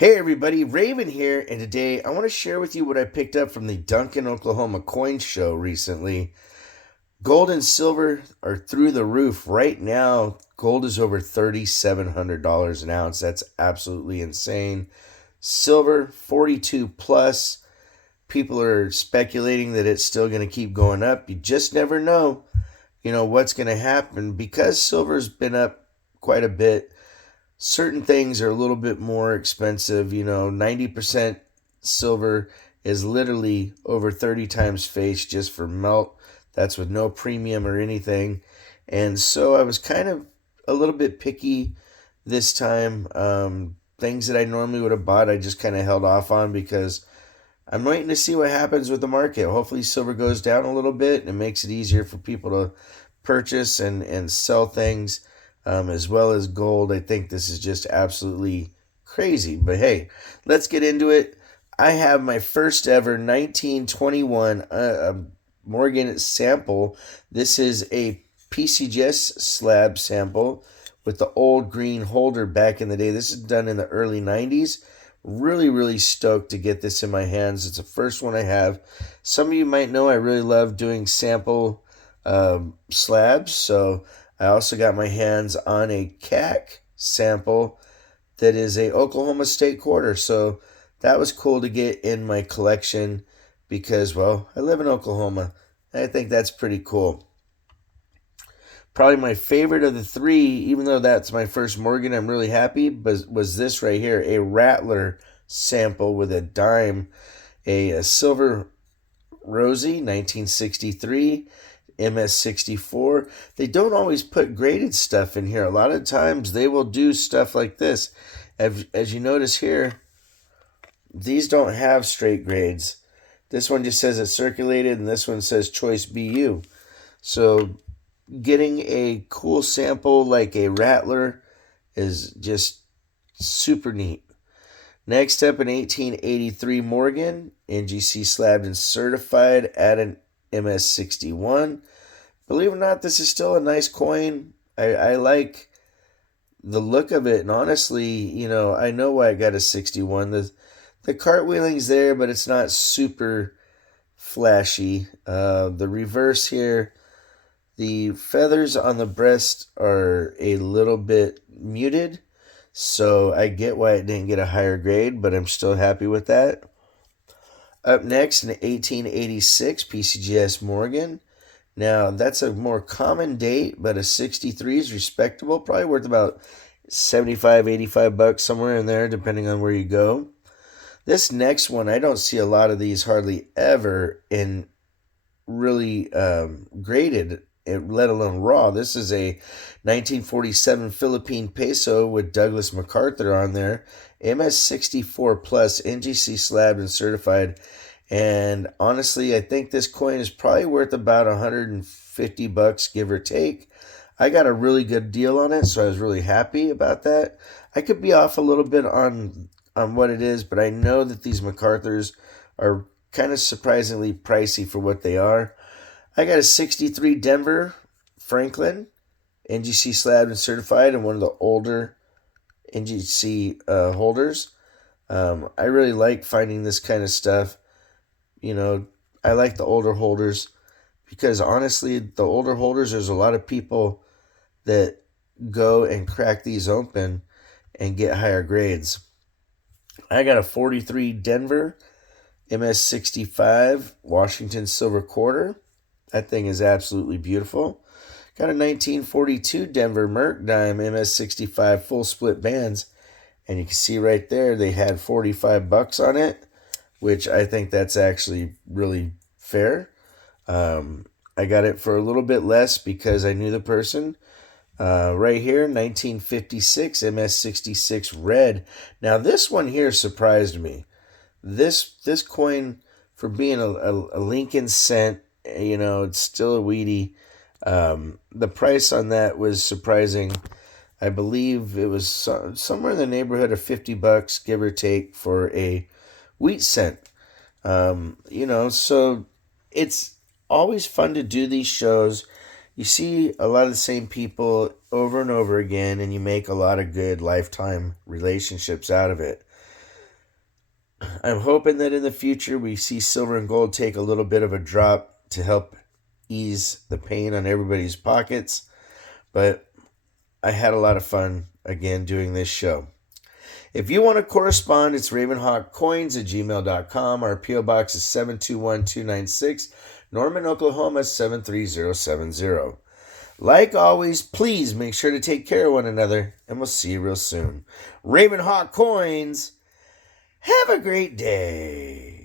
Hey everybody, Raven here, and today I want to share with you what I picked up from the Duncan, Oklahoma Coin Show recently. Gold and silver are through the roof. Right now, gold is over $3,700 an ounce. That's absolutely insane. Silver, 42 plus. People are speculating that it's still going to keep going up. You just never know, what's going to happen. Because silver's been up quite a bit, certain things are a little bit more expensive. 90% silver is literally over 30 times face just for melt. That's with no premium or anything. And so I was kind of a little bit picky this time. Things that I normally would have bought, I just kind of held off on because I'm waiting to see what happens with the market. Hopefully, silver goes down a little bit and it makes it easier for people to purchase and sell things, as well as gold. I think this is just absolutely crazy. But hey, let's get into it. I have my first ever 1921 Morgan sample. This is a PCGS slab sample with the old green holder back in the day. This is done in the early 90s. Really stoked to get this in my hands. It's the first one I have. Some of you might know I really love doing sample slabs, so I also got my hands on a CAC sample that is a Oklahoma State quarter. So that was cool to get in my collection because, well, I live in Oklahoma. I think that's pretty cool. Probably my favorite of the three, even though that's my first Morgan, I'm really happy, but was this right here, a Rattler sample with a dime, a silver Rosie, 1963, MS64. They don't always put graded stuff in here. A lot of times they will do stuff like this. As you notice here, these don't have straight grades. This one just says it's circulated, and this one says choice BU. So getting a cool sample like a Rattler is just super neat. Next up, an 1883 Morgan, NGC slabbed and certified at an MS61. Believe it or not, this is still a nice coin. I like the look of it, and honestly, I know why I got a 61. The cartwheeling's there, but it's not super flashy. The reverse here, the feathers on the breast are a little bit muted, so I get why it didn't get a higher grade, but I'm still happy with that. Up next, an 1886 PCGS Morgan. Now, that's a more common date, but a 63 is respectable. Probably worth about 75, 85 bucks, somewhere in there, depending on where you go. This next one, I don't see a lot of these hardly ever in really graded, let alone raw. This is a 1947 Philippine peso with Douglas MacArthur on there. MS64 plus, NGC slabbed and certified. And honestly, I think this coin is probably worth about 150 bucks, give or take. I got a really good deal on it, so I was really happy about that. I could be off a little bit on what it is, but I know that these MacArthurs are kind of surprisingly pricey for what they are. I got a 63 Denver Franklin, NGC slabbed and certified, and one of the older NGC holders. I really like finding this kind of stuff. I like the older holders because honestly, the older holders, there's a lot of people that go and crack these open and get higher grades. I got a 43 Denver MS65 Washington silver quarter. That thing is absolutely beautiful. Got a 1942 Denver Merc Dime MS65 full split bands. And you can see right there they had 45 bucks on it, which I think that's actually really fair. I got it for a little bit less because I knew the person. Right here, 1956 MS66 red. Now this one here surprised me. This coin, for being a Lincoln cent, it's still a Wheatie. The price on that was surprising. I believe it was somewhere in the neighborhood of 50 bucks, give or take, for a wheat cent. So it's always fun to do these shows. You see a lot of the same people over and over again, and you make a lot of good lifetime relationships out of it. I'm hoping that in the future we see silver and gold take a little bit of a drop to help ease the pain on everybody's pockets. But I had a lot of fun again doing this show. If you want to correspond, it's ravenhawkcoins@gmail.com. Our P.O. Box is 721296, Norman, Oklahoma 73070. Like always, please make sure to take care of one another, and we'll see you real soon. Ravenhawk Coins, have a great day.